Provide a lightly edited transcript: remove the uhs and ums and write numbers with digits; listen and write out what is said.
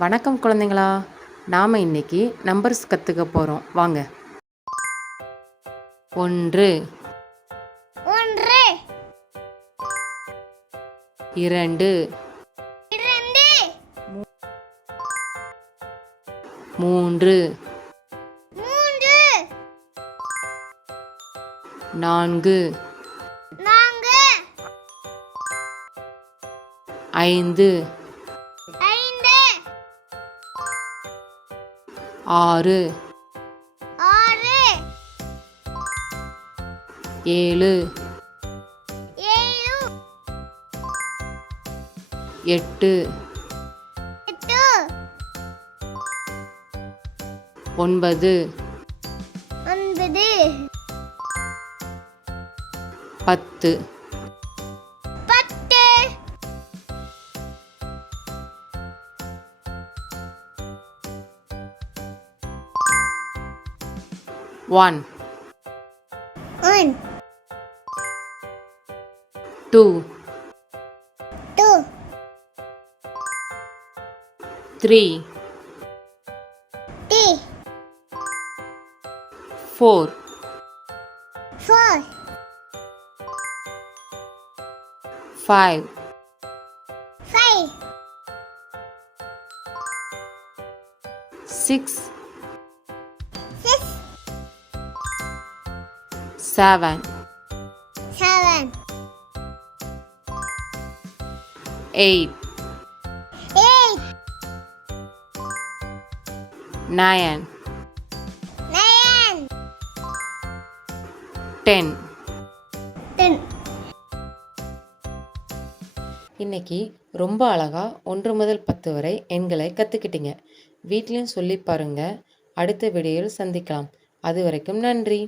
வணக்கம் குழந்தைங்களா. நாம் இன்னைக்கு நம்பர்ஸ் கற்றுக்க போகிறோம். வாங்க. 1 1 2 2 3 3 4 4 5 5 6 6 7 7 8 8 9 9 10 10 1 1 2 2 3 3 4 4 5 5 6 6 7 7 8 8 9 9 10. 10 இன்னைக்கு ரொம்ப அழகா 1 முதல் 10 வரை எண்களை கற்றுக்கிட்டீங்க. வீட்லேயும் சொல்லி பாருங்க. அடுத்த வீடியோவில் சந்திக்கலாம். அது வரைக்கும் நன்றி.